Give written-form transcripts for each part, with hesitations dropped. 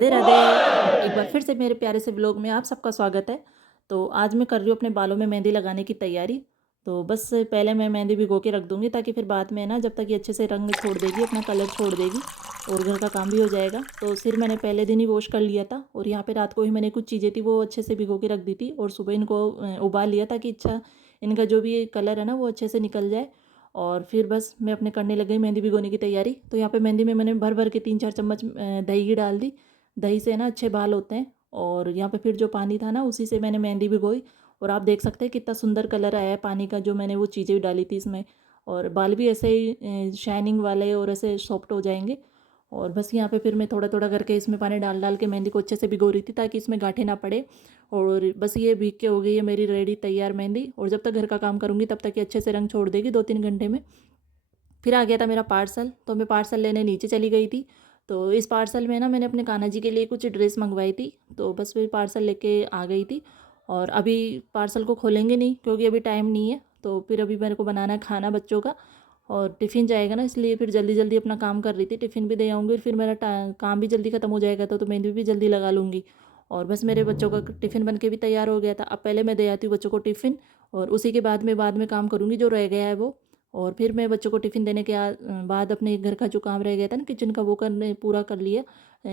राधे राधे। एक बार फिर से मेरे प्यारे से व्लॉग में आप सबका स्वागत है। तो आज मैं कर रही हूँ अपने बालों में मेहंदी लगाने की तैयारी। तो बस पहले मैं मेहंदी भिगो के रख दूँगी ताकि फिर बाद में ना जब तक ये अच्छे से रंग छोड़ देगी, अपना कलर छोड़ देगी और घर का काम भी हो जाएगा। तो सिर मैंने पहले दिन ही वॉश कर लिया था और यहाँ पे रात को ही मैंने कुछ चीज़ें थी वो अच्छे से भिगो के रख दी थी और सुबह इनको उबाल लिया ताकि अच्छा इनका जो भी कलर है ना वो अच्छे से निकल जाए। और फिर बस मैं अपने करने लग गई मेहंदी भिगोने की तैयारी। तो यहाँ पे मेहंदी में मैंने भर भर के 3-4 चम्मच दही की डाल दी। दही से ना अच्छे बाल होते हैं। और यहाँ पे फिर जो पानी था ना उसी से मैंने मेहंदी भिगोई और आप देख सकते हैं कितना सुंदर कलर आया है पानी का, जो मैंने वो चीज़ें डाली थी इसमें। और बाल भी ऐसे ही शाइनिंग वाले और ऐसे सॉफ्ट हो जाएंगे। और बस यहाँ पे फिर मैं थोड़ा थोड़ा करके इसमें पानी डाल डाल के मेहंदी को अच्छे से भिगो रही थी ताकि इसमें गांठें ना पड़े। और बस ये भीग के हो गई है मेरी रेडी तैयार मेहंदी। और जब तक घर का काम करूँगी तब तक ये अच्छे से रंग छोड़ देगी 2-3 घंटे में। फिर आ गया था मेरा पार्सल, तो मैं पार्सल लेने नीचे चली गई थी। तो इस पार्सल में ना मैंने अपने कान्हा जी के लिए कुछ ड्रेस मंगवाई थी। तो बस फिर पार्सल लेके आ गई थी। और अभी पार्सल को खोलेंगे नहीं क्योंकि अभी टाइम नहीं है। तो फिर अभी मेरे को बनाना है खाना बच्चों का और टिफ़िन जाएगा ना, इसलिए फिर जल्दी जल्दी अपना काम कर रही थी। टिफ़िन भी दे आऊँगी और फिर मेरा काम भी जल्दी ख़त्म हो जाएगा तो मेहंदी भी जल्दी लगा लूँगी। और बस मेरे बच्चों का टिफ़िन बन के भी तैयार हो गया था। अब पहले मैं दे आती हूँ बच्चों को टिफ़िन और उसी के बाद में काम करूँगी जो रह गया है वो। और फिर मैं बच्चों को टिफ़िन देने के बाद अपने घर का जो काम रह गया था ना किचन का वो करने पूरा कर लिया।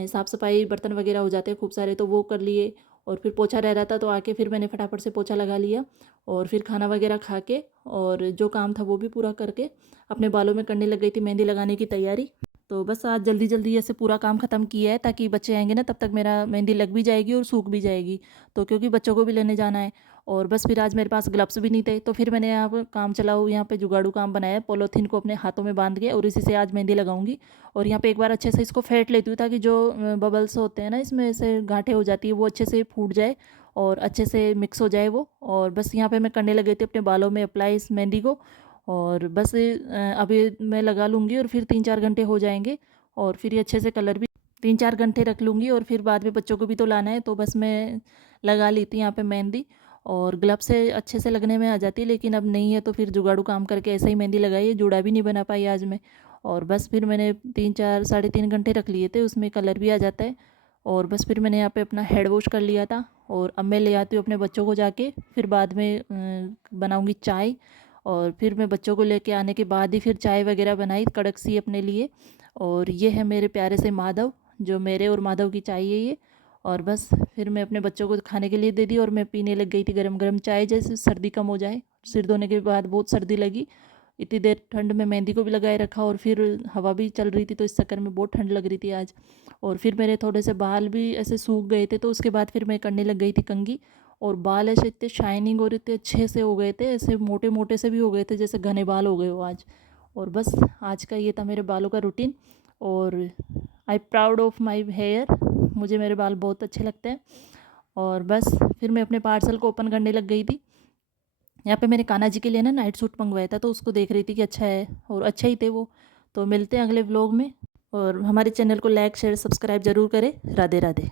साफ़ सफाई बर्तन वगैरह हो जाते हैं खूब सारे तो वो कर लिए। और फिर पोछा रह रहा था तो आके फिर मैंने फटाफट से पोछा लगा लिया। और फिर खाना वगैरह खा के और जो काम था वो भी पूरा करके अपने बालों में करने लग गई थी मेहंदी लगाने की तैयारी। तो बस आज जल्दी जल्दी ऐसे पूरा काम ख़त्म किया है ताकि बच्चे आएंगे ना तब तक मेरा मेहंदी लग भी जाएगी और सूख भी जाएगी। तो क्योंकि बच्चों को भी लेने जाना है। और बस फिर आज मेरे पास ग्लव्स भी नहीं थे तो फिर मैंने यहाँ पर काम चलाओ यहाँ पे जुगाड़ू काम बनाया, पॉलीथीन को अपने हाथों में बांध के और इसी से आज मेहंदी लगाऊंगी। और यहाँ पे एक बार अच्छे से इसको फेंट लेती हूँ ताकि जो बबल्स होते हैं ना इसमें से गांठें हो जाती है वो अच्छे से फूट जाए और अच्छे से मिक्स हो जाए वो। और बस यहाँ पे मैं करने लगी थी अपने बालों में अप्लाई इस मेहंदी को। और बस अभी मैं लगा लूँगी और फिर 3-4 घंटे हो जाएंगे। और फिर ये अच्छे से कलर भी 3-4 घंटे रख लूँगी और फिर बाद में बच्चों को भी तो लाना है तो बस मैं लगा ली थी यहाँ पे मेहंदी। और ग्लव से अच्छे से लगने में आ जाती है लेकिन अब नहीं है तो फिर जुगाड़ू काम करके ऐसे ही मेहंदी लगाई है, जुड़ा भी नहीं बना पाई आज मैं। और बस फिर मैंने 3-4 साढ़े 3 घंटे रख लिए थे, उसमें कलर भी आ जाता है। और बस फिर मैंने यहाँ पे अपना हेड वॉश कर लिया था। और अब मैं ले आती हूँ अपने बच्चों को जाके, फिर बाद में बनाऊँगी चाय। और फिर मैं बच्चों को लेके आने के बाद ही फिर चाय वगैरह बनाई कड़क सी अपने लिए। और ये है मेरे प्यारे से माधव, जो मेरे और माधव की चाय है ये। और बस फिर मैं अपने बच्चों को खाने के लिए दे दी और मैं पीने लग गई थी गरम गरम चाय, जैसे सर्दी कम हो जाए। सिर धोने के बाद बहुत सर्दी लगी, इतनी देर ठंड में मेहंदी को भी लगाए रखा और फिर हवा भी चल रही थी तो इस चक्कर में बहुत ठंड लग रही थी आज। और फिर मेरे थोड़े से बाल भी ऐसे सूख गए थे तो उसके बाद फिर मैं करने लग गई थी कंघी। और बाल ऐसे इतने शाइनिंग और इतने अच्छे से हो गए थे, ऐसे मोटे मोटे से भी हो गए थे जैसे घने बाल हो गए हो आज। और बस आज का ये था मेरे बालों का रूटीन। और I proud of my hair, मुझे मेरे बाल बहुत अच्छे लगते हैं। और बस फिर मैं अपने पार्सल को ओपन करने लग गई थी। यहाँ पे मेरे कान्हा जी के लिए ना नाइट सूट मंगवाया था तो उसको देख रही थी कि अच्छा है और अच्छे ही थे वो। तो मिलते हैं अगले व्लॉग में। और हमारे चैनल को लाइक शेयर सब्सक्राइब ज़रूर करें। राधे राधे।